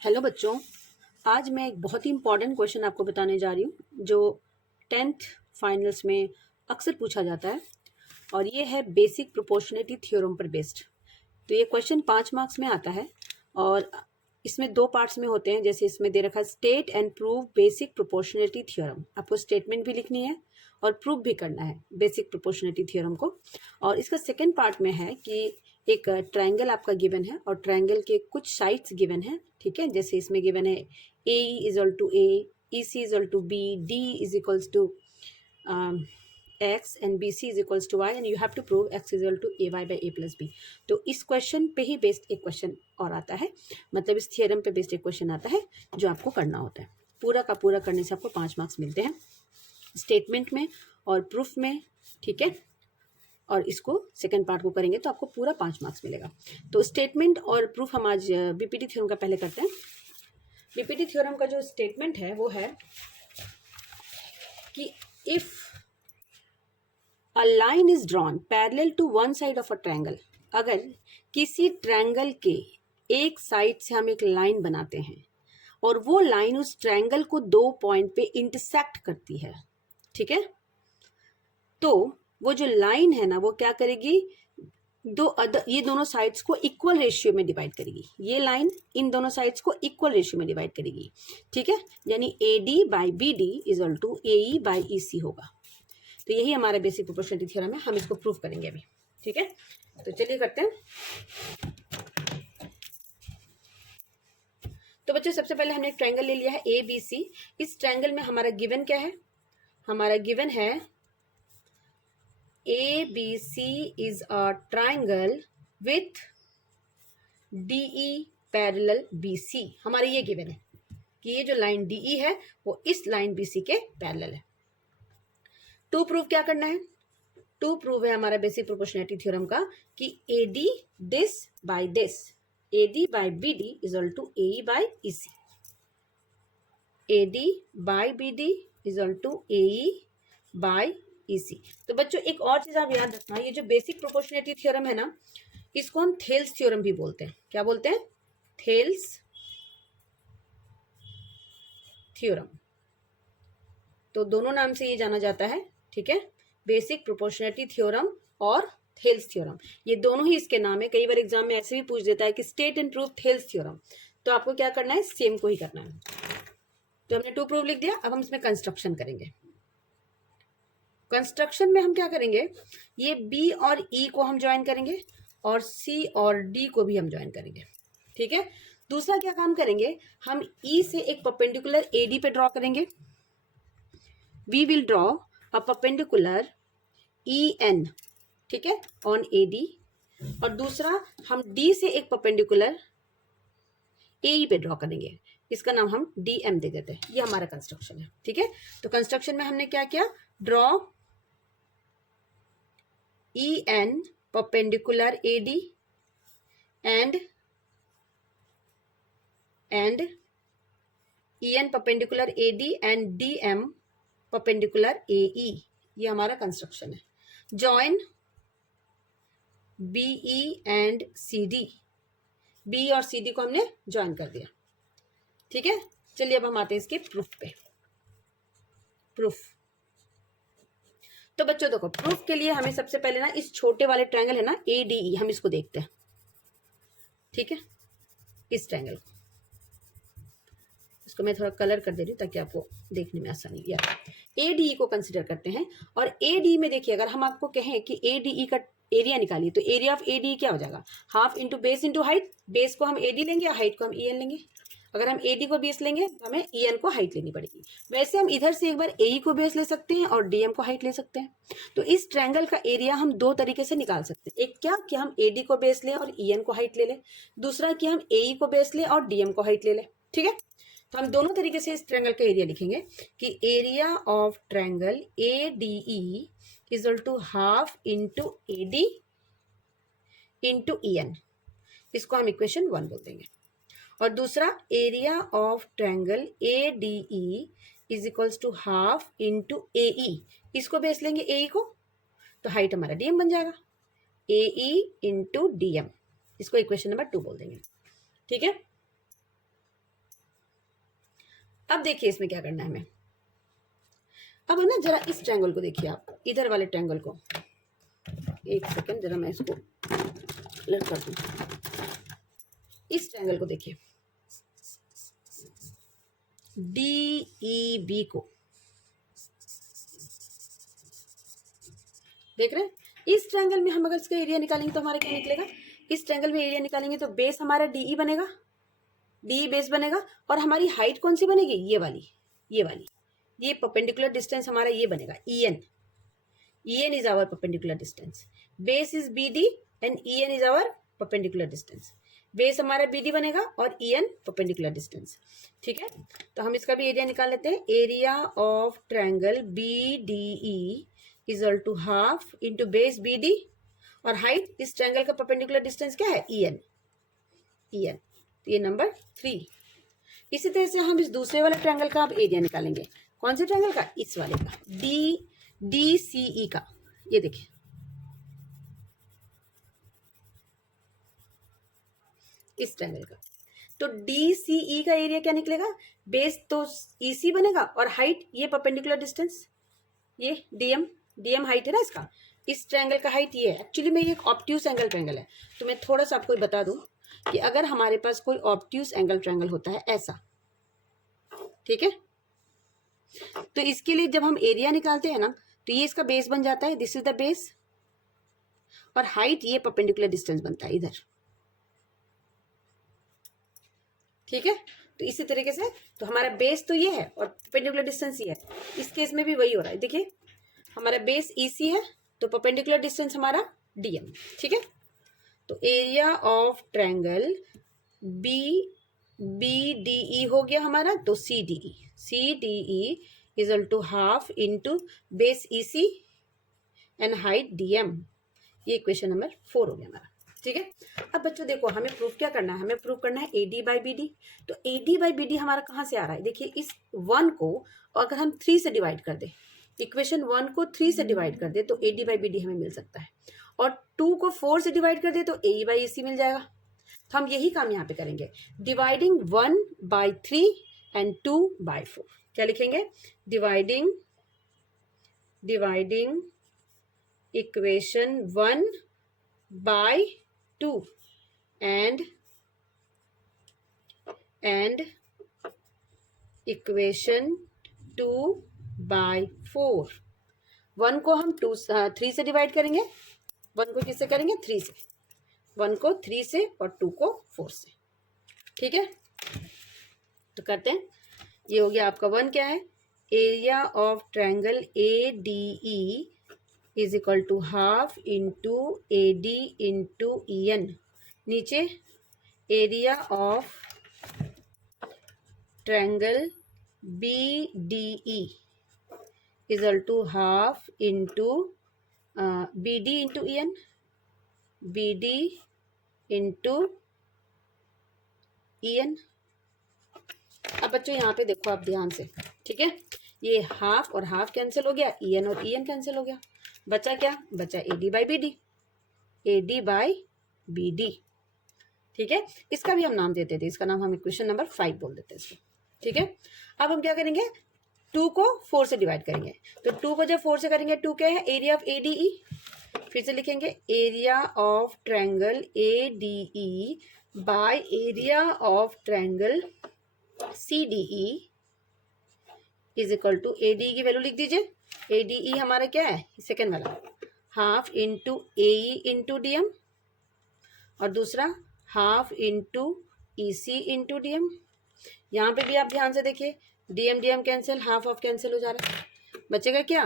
Hello बच्चों, आज मैं एक बहुत ही इम्पॉर्टेंट क्वेश्चन आपको बताने जा रही हूँ जो 10th फाइनल्स में अक्सर पूछा जाता है और ये है बेसिक प्रोपोर्शनलिटी थ्योरम पर बेस्ड। तो ये क्वेश्चन 5 मार्क्स में आता है और इसमें 2 पार्ट्स में होते हैं। जैसे इसमें दे रखा है state and prove basic proportionality theorem. आपको स्टेटमेंट भी लिखनी है और प्रूव भी करना है बेसिक प्रोपोर्शनलिटी थ्योरम को। और इसका सेकेंड पार्ट में है कि एक ट्रायंगल आपका गिवन है और ट्रायंगल के कुछ साइड्स गिवन है। ठीक है, जैसे इसमें गिवन है A equal to A, E C equal to B, D is equals to X and B C is equals to Y and you have to prove X equal to A Y by A plus B. तो इस question पे ही based एक question और आता है, मतलब इस theorem पे बेस्ड एक क्वेश्चन आता है जो आपको करना होता है। पूरा का पूरा करने से आपको 5 मार्क्स मिलते हैं स्टेटमेंट में और प्रूफ में। ठीक है, और इसको सेकंड पार्ट को करेंगे तो आपको पूरा 5 मार्क्स मिलेगा। तो स्टेटमेंट और प्रूफ हम आज बीपीटी थ्योरम का पहले करते हैं। बीपीटी थ्योरम का जो स्टेटमेंट है वो है कि if a line is drawn parallel to one side of a triangle, अगर किसी ट्रायंगल के एक साइड से हम एक लाइन बनाते हैं और वो लाइन उस ट्रायंगल को 2 पॉइंट पे इंटरसेक्ट करती है, ठीक है, तो वो जो लाइन है ना वो क्या करेगी, ये दोनों साइड्स को इक्वल रेशियो में डिवाइड करेगी। ये लाइन इन दोनों साइड्स को इक्वल रेशियो में डिवाइड करेगी। ठीक है, यानी A D by B D equal to A E by E C होगा। तो यही हमारा बेसिक प्रोपोर्शनलिटी थ्योरम है, हम इसको प्रूव करेंगे अभी। ठीक है, तो चलिए करते हैं। तो बच्चों सबसे पहले हमने एक ट्रायंगल ले लिया है ए बी सी। इस ट्रायंगल में हमारा गिवन क्या है, हमारा गिवन है ABC is a triangle with DE parallel BC। हमारे ये गिवन है कि ये जो लाइन DE है वो इस लाइन BC के पैरेलल है। टू प्रूव क्या करना है, टू प्रूव है हमारा बेसिक प्रोपोर्शनलिटी थ्योरम का कि AD this by this, AD by BD equal to AE by EC, AD by BD equal to AE by EC. तो बच्चों एक और चीज आप याद रखना, ये जो बेसिक प्रोपोर्शनलिटी थ्योरम है ना इसको हम थेल्स थ्योरम भी बोलते हैं। क्या बोलते हैं, थेल्स थ्योरम। तो दोनों नाम से ये जाना जाता है। ठीक है, बेसिक प्रोपोर्शनलिटी थ्योरम और थेल्स थ्योरम, ये दोनों ही इसके नाम है। कई बार एग्जाम में ऐसे भी पूछ देता है कि state and prove Thales theorem, तो आपको क्या करना है, सेम को ही करना है। तो हमने टू प्रूव लिख दिया, अब हम इसमें कंस्ट्रक्शन करेंगे। कंस्ट्रक्शन में हम क्या करेंगे, ये बी और ई को हम ज्वाइन करेंगे और सी और डी को भी हम ज्वाइन करेंगे। ठीक है, दूसरा क्या काम करेंगे, हम ई से एक परपेंडिकुलर एडी पे ड्रॉ करेंगे। We will draw a perpendicular E N, ठीक है, ऑन एडी। और दूसरा हम डी से एक परपेंडिकुलर एई पे ड्रॉ करेंगे, इसका नाम हम डी एम दे देते हैं। ये हमारा कंस्ट्रक्शन है। ठीक है, तो कंस्ट्रक्शन में हमने क्या किया, draw EN perpendicular AD and EN perpendicular AD and DM perpendicular AE, ये हमारा कंस्ट्रक्शन है। Join BE and CD, BE और CD को हमने ज्वाइन कर दिया। ठीक है, चलिए अब हम आते हैं इसके प्रूफ पे। प्रूफ, तो बच्चों देखो प्रूफ के लिए हमें सबसे पहले ना इस छोटे वाले ट्रायंगल है ना ADE, हम इसको देखते हैं। ठीक है, इस ट्रायंगल को, इसको मैं थोड़ा कलर कर दे रही हूँ ताकि आपको देखने में आसानी। या ADE को कंसिडर करते हैं और ADE में देखिए, अगर हम आपको कहें कि ADE का एरिया निकालिए तो एरिया ऑफ ADE क्या हो जाएगा, half into base into height. Base को हम AD लेंगे, हाइट को हम EN लेंगे। अगर हम AD को बेस लेंगे तो हमें EN को हाइट लेनी पड़ेगी। वैसे हम इधर से एक बार AE को बेस ले सकते हैं और DM को हाइट ले सकते हैं। तो इस ट्रायंगल का एरिया हम 2 तरीके से निकाल सकते हैं। एक क्या कि हम AD को बेस लें और EN को हाइट ले लें, दूसरा कि हम AE को बेस लें और DM को हाइट ले लें। ठीक है, तो हम दोनों तरीके से इस ट्रायंगल का एरिया लिखेंगे कि area of triangle ADE equal to half into AD into EN, इसको हम इक्वेशन 1 बोल देंगे। और दूसरा area of triangle ADE is equals to half into AE, इसको बेस लेंगे AE को, तो हाइट हमारा DM बन जाएगा, AE इंटू DM, इसको इक्वेशन नंबर 2 बोल देंगे। ठीक है, अब देखिए इसमें क्या करना है हमें। अब है ना, जरा इस ट्रायंगल को देखिए आप, इधर वाले ट्रायंगल को, एक सेकंड जरा मैं इसको अलर्ट कर दूं। इस ट्रायंगल को देखिए, DEB को देख रहे हैं। इस ट्रायंगल में हम अगर इसका एरिया निकालेंगे तो हमारा क्या निकलेगा, इस ट्रायंगल में एरिया निकालेंगे तो बेस हमारा DE बनेगा, DE बेस बनेगा, और हमारी हाइट कौन सी बनेगी, ये वाली, ये वाली, ये परपेंडिकुलर डिस्टेंस हमारा ये बनेगा EN। EN is our perpendicular distance. Base is BD and EN is our perpendicular distance. Base हमारा BD बनेगा और EN perpendicular distance। ठीक है, तो हम इसका भी एरिया निकाल लेते हैं। Area of triangle BDE is equal to half into base BD, और हाइट इस ट्रायंगल का परपेंडिकुलर डिस्टेंस क्या है, EN। तो ये नंबर 3। इसी तरह से हम इस दूसरे वाले ट्रायंगल का अब एरिया निकालेंगे। कौन से ट्रायंगल का, इस वाले का, DCE का। ये देखिए, इस ट्रायंगल का, तो DCE का एरिया क्या निकलेगा, बेस तो EC बनेगा और हाइट ये परपेंडिकुलर डिस्टेंस, ये DM हाइट है ना इसका, इस ट्रायंगल का हाइट ये है। एक्चुअली में ये एक ऑब्ट्यूज एंगल ट्रायंगल है। तो मैं थोड़ा सा आपको बता दूं कि अगर हमारे पास कोई ऑब्ट्यूज एंगल ट्रायंगल होता है ऐसा, ठीक है, तो इसके लिए जब हम एरिया निकालते हैं ना, तो ये इसका बेस बन जाता है, दिस इज द बेस, और हाइट ये परपेंडिकुलर डिस्टेंस बनता है इधर। ठीक है, तो इसी तरीके से तो हमारा बेस तो ये है और परपेंडिकुलर डिस्टेंस ये है। इस केस में भी वही हो रहा है। देखिए, हमारा बेस EC है तो परपेंडिकुलर डिस्टेंस हमारा DM। ठीक है, तो एरिया ऑफ ट्रायंगल BDE हो गया हमारा, तो CDE is equal to half into base EC and height DM। ये इक्वेशन नंबर 4 हो गया हमारा। ठीक है, अब बच्चों देखो, हमें प्रूफ क्या करना है, हमें प्रूफ करना है AD बाई BD। तो AD बाई BD हमारा कहाँ से आ रहा है, देखिए इस 1 को अगर हम 3 से डिवाइड कर दे, इक्वेशन 1 को 3 से डिवाइड कर दे तो AD बाई BD हमें मिल सकता है, और 2 को 4 से डिवाइड कर दे तो AE बाई EC मिल जाएगा। तो हम यही काम यहाँ पे करेंगे, डिवाइडिंग 1 बाई 3 एंड 2 बाई 4। क्या लिखेंगे, dividing equation 1 by 2 and equation 2 by 4। 1 को हम 3 से डिवाइड करेंगे, 1 को किससे करेंगे, 3 से, 1 को 3 से और 2 को 4 से। ठीक है, तो करते हैं। ये हो गया आपका 1 क्या है, area of triangle ADE is equal to half into AD into EN। नीचे area of triangle BDE is equal to half into BD into EN, BD into EN। अब बच्चों यहाँ पे देखो आप ध्यान से, ठीक है, ये हाफ और हाफ कैंसिल हो गया, EN और EN कैंसिल हो गया, बचा क्या, बचा AD बाई BD। ठीक है, इसका भी हम नाम देते थे, इसका नाम हम इक्वेशन नंबर 5 बोल देते हैं इसको। ठीक है, अब हम क्या करेंगे, 2 को 4 से डिवाइड करेंगे, तो 2 को जब 4 से करेंगे, 2 क्या है, एरिया ऑफ ADE। फिर से लिखेंगे area of triangle ADE by area of triangle CDE is equal to ADE की वैल्यू लिख दीजिए। ADE हमारा क्या है, सेकेंड वाला, half into AE into DM, और दूसरा half into EC into DM। यहाँ पे भी आप ध्यान से देखिए, DM cancel, half of cancel हो जा रहा है, बचेगा क्या,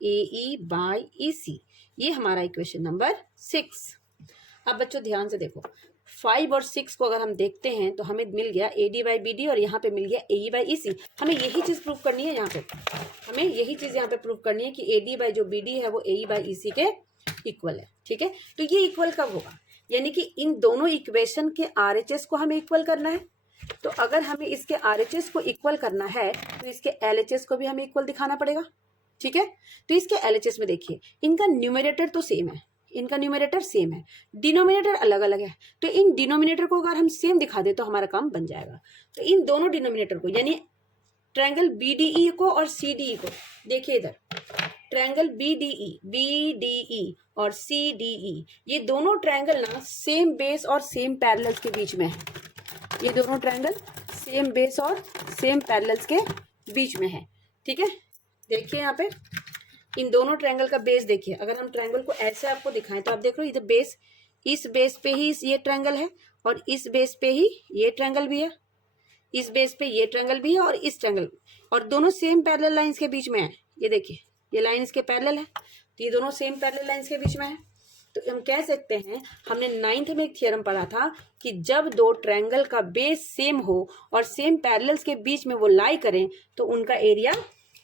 AE बाई EC। ये हमारा इक्वेशन नंबर 6। अब बच्चों ध्यान से देखो, 5 और 6 को अगर हम देखते हैं तो हमें मिल गया AD बाई BD और यहाँ पे मिल गया AE बाई EC। हमें यही चीज़ प्रूव करनी है, यहाँ पे हमें यही चीज़ यहाँ पे प्रूव करनी है कि AD बाई जो BD है वो AE बाई EC के इक्वल है। ठीक है, तो ये इक्वल कब होगा, यानी कि इन दोनों इक्वेशन के RHS को हमें इक्वल करना है। तो अगर हमें इसके RHS को इक्वल करना है तो इसके LHS को भी हमें इक्वल दिखाना पड़ेगा। ठीक है, तो इसके LHS में देखिए, इनका न्यूमरेटर तो सेम है, इनका न्यूमरेटर सेम है, डिनोमिनेटर अलग अलग है, तो इन डिनोमिनेटर को अगर हम सेम दिखा दे तो हमारा काम बन जाएगा। तो इन दोनों डिनोमिनेटर को, यानी ट्रायंगल BDE को और CDE को देखिए इधर, ट्रायंगल BDE और CDE, ये दोनों ट्रायंगल ना सेम बेस और सेम पैरेलल्स के बीच में है। ये दोनों ट्रायंगल सेम बेस और सेम पैरेलल्स के बीच में है। ठीक है, देखिए यहाँ पे इन दोनों ट्रायंगल का बेस देखिए। अगर हम ट्रायंगल को ऐसे आपको दिखाएं तो आप देख रहे हो इधर बेस, इस बेस पे ही ये ट्रायंगल है और इस बेस पे ही ये ट्रायंगल भी है, इस बेस पे ये ट्रायंगल भी है और इस ट्रायंगल, और दोनों सेम पैरेलल लाइंस के बीच में है। ये देखिए ये लाइन इसके पैरेलल है, तो ये दोनों सेम पैरेलल लाइंस के बीच में है। तो हम कह सकते हैं, हमने 9th में एक थ्योरम पढ़ा था कि जब दो ट्रायंगल का बेस सेम हो और सेम पैरेलल्स के बीच में वो लाई करें तो उनका एरिया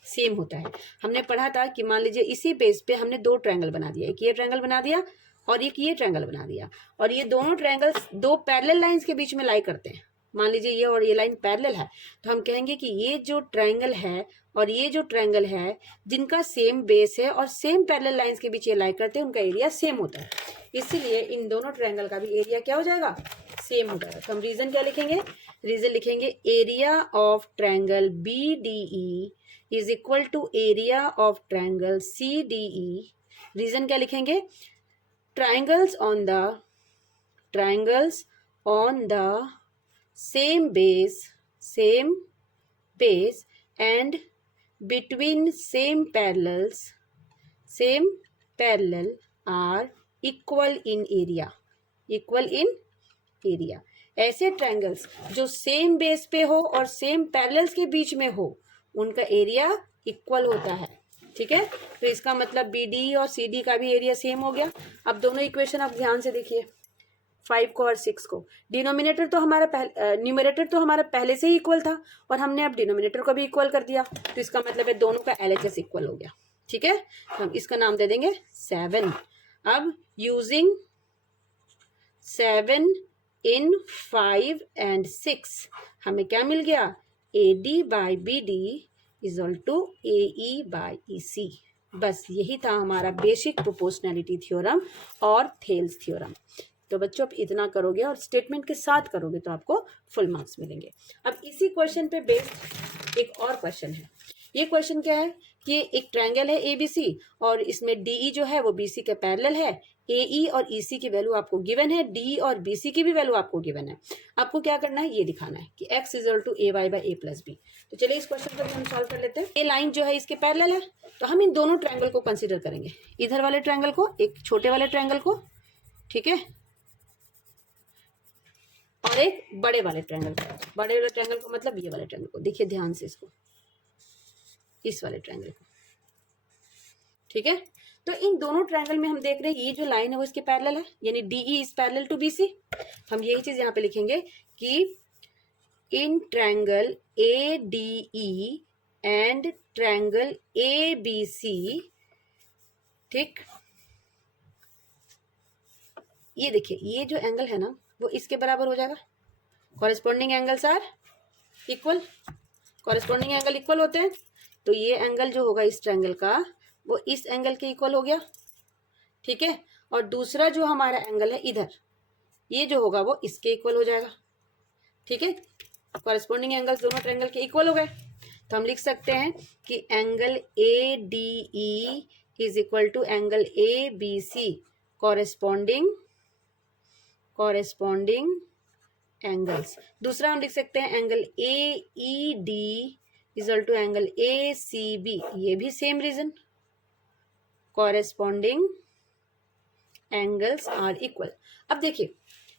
सेम होता है। हमने पढ़ा था कि मान लीजिए इसी बेस पे हमने दो ट्रायंगल बना दिया, एक ये ट्रायंगल बना दिया और एक ये ट्रायंगल बना दिया, और ये दोनों ट्रायंगल्स दो पैरेलल लाइंस के बीच में लाई करते हैं। मान लीजिए ये और ये लाइन पैरेलल है, तो हम कहेंगे कि ये जो ट्रायंगल है और ये जो ट्रायंगल है जिनका सेम बेस है और सेम पैरेलल लाइंस के बीच ये लाई करते हैं, उनका एरिया सेम होता है। इसीलिए इन दोनों ट्रायंगल का भी एरिया क्या हो जाएगा, सेम हो जाएगा। तो हम रीजन क्या लिखेंगे, रीजन लिखेंगे area of triangle BDE is equal to area of triangle CDE। Reason क्या लिखेंगे, triangles on the same base and between same parallel are equal in area। ऐसे ट्रायंगल्स जो सेम बेस पे हो और सेम पैरेलल्स के बीच में हो उनका एरिया इक्वल होता है। ठीक है, तो इसका मतलब BDE और CD का भी एरिया सेम हो गया। अब दोनों इक्वेशन आप ध्यान से देखिए, 5 को और 6 को, डिनोमिनेटर तो हमारा न्यूमरेटर तो हमारा पहले से ही इक्वल था और हमने अब डिनोमिनेटर को भी इक्वल कर दिया, तो इसका मतलब है दोनों का LHS इक्वल हो गया। ठीक है, तो हम इसका नाम दे देंगे 7। अब यूजिंग 7 इन 5 एंड 6 हमें क्या मिल गया, AD by BD equal to AE by EC। बस यही था हमारा बेसिक प्रोपोर्शनैलिटी थ्योरम और थेल्स थ्योरम। तो बच्चों आप इतना करोगे और स्टेटमेंट के साथ करोगे तो आपको फुल मार्क्स मिलेंगे। अब इसी क्वेश्चन पे बेस्ड एक और क्वेश्चन है। ये क्वेश्चन क्या है कि एक ट्रायंगल है ABC और इसमें DE जो है वो BC के पैरेलल है, AE और EC की वैल्यू आपको गिवन है, DE और BC की भी वैल्यू आपको गिवन है। आपको क्या करना है, ये दिखाना है कि x equal to AY by A plus B। तो चलिए इस क्वेश्चन को भी हम सॉल्व कर लेते हैं। ये लाइन जो है इसके पैरेलल है, तो हम इन दोनों ट्रायंगल को कंसिडर करेंगे, इधर वाले ट्रायंगल को, एक छोटे वाले ट्रायंगल को, ठीक है, और एक बड़े वाले ट्रायंगल को। बड़े वाले ट्रायंगल को मतलब ये वाले ट्रायंगल को, देखिए ध्यान से इसको, इस वाले ट्रायंगल को। ठीक है, तो इन दोनों ट्रायंगल में हम देख रहे हैं ये जो लाइन है वो इसके पैरेलल है, यानी DE is parallel to BC। हम यही चीज यहाँ पे लिखेंगे कि in triangle ADE and triangle ABC, ठीक, ये देखिए ये जो एंगल है ना वो इसके बराबर हो जाएगा। Corresponding angles are equal, corresponding angle equal होते हैं, तो ये एंगल जो होगा इस ट्रायंगल का वो इस एंगल के इक्वल हो गया। ठीक है, और दूसरा जो हमारा एंगल है इधर, ये जो होगा वो इसके इक्वल हो जाएगा। ठीक है, कॉरेस्पॉन्डिंग एंगल्स दोनों ट्रायंगल के इक्वल हो गए, तो हम लिख सकते हैं कि angle ADE is equal to angle ABC corresponding angles. दूसरा हम लिख सकते हैं angle AED equal to angle ACB, ये भी same reason, corresponding angles are equal. अब देखिए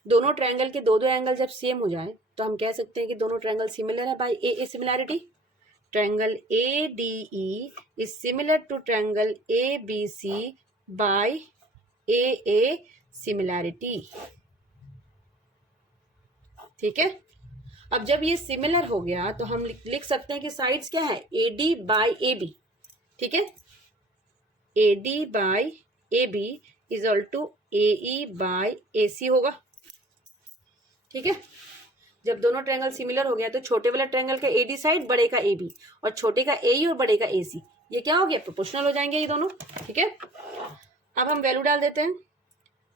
दोनों ट्रायंगल के दो एंगल जब सेम हो जाए तो हम कह सकते हैं कि दोनों ट्रायंगल सिमिलर है by AA similarity. Triangle ADE is similar to triangle ABC by AA similarity. ठीक है, अब जब ये सिमिलर हो गया तो हम लिख सकते हैं कि साइड्स क्या है, AD बाय AB। ठीक है, AD by AB is equal to AE by AC होगा। ठीक है, जब दोनों ट्रायंगल सिमिलर हो गया तो छोटे वाले ट्रायंगल का AD साइड, बड़े का AB, और छोटे का AE और बड़े का AC, ये क्या हो गया, प्रोपोर्शनल हो जाएंगे ये दोनों। ठीक है, अब हम वैल्यू डाल देते हैं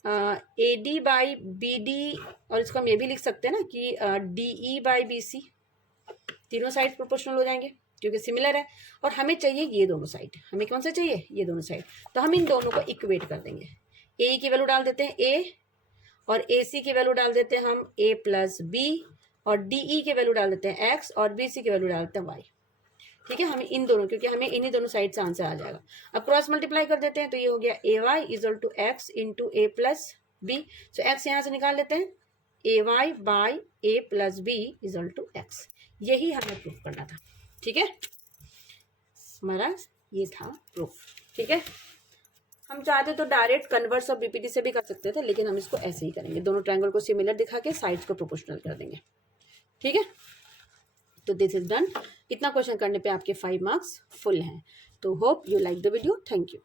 AD बाई BD, और इसको हम ये भी लिख सकते हैं ना कि DE बाई BC, तीनों साइड प्रोपोर्शनल हो जाएंगे। क्योंकि सिमिलर है, और हमें चाहिए ये दोनों साइड। हमें कौन सा चाहिए? ये दोनों साइड। तो हम इन दोनों को इक्वेट कर देंगे। ए की वैल्यू डाल देते हैं ए, और ए सी की वैल्यू डाल देते हैं हम ए प्लस बी, और डी ई की वैल्यू डाल देते हैं एक्स, और बी सी की वैल्यू डाल देते हैं वाई। ठीक है, हमें इन दोनों, क्योंकि हमें इन्हीं दोनों साइड से आंसर आ जाएगा। अब क्रॉस मल्टीप्लाई कर देते हैं, तो ये हो गया A Y equal to X into A plus B. So X यहाँ से निकाल लेते हैं, A Y by A plus B equal to X. यही हमें प्रूफ करना था। ठीक है, हमारा ये था प्रूफ। ठीक है, हम चाहते तो डायरेक्ट कन्वर्स ऑफ बीपीटी से भी कर सकते थे, लेकिन हम इसको ऐसे ही करेंगे, दोनों ट्रायंगल को सिमिलर दिखा के साइड्स को प्रोपोर्शनल कर देंगे। ठीक है, तो दिस इज डन। इतना क्वेश्चन करने पे आपके 5 मार्क्स फुल हैं। तो hope you like the video. Thank you.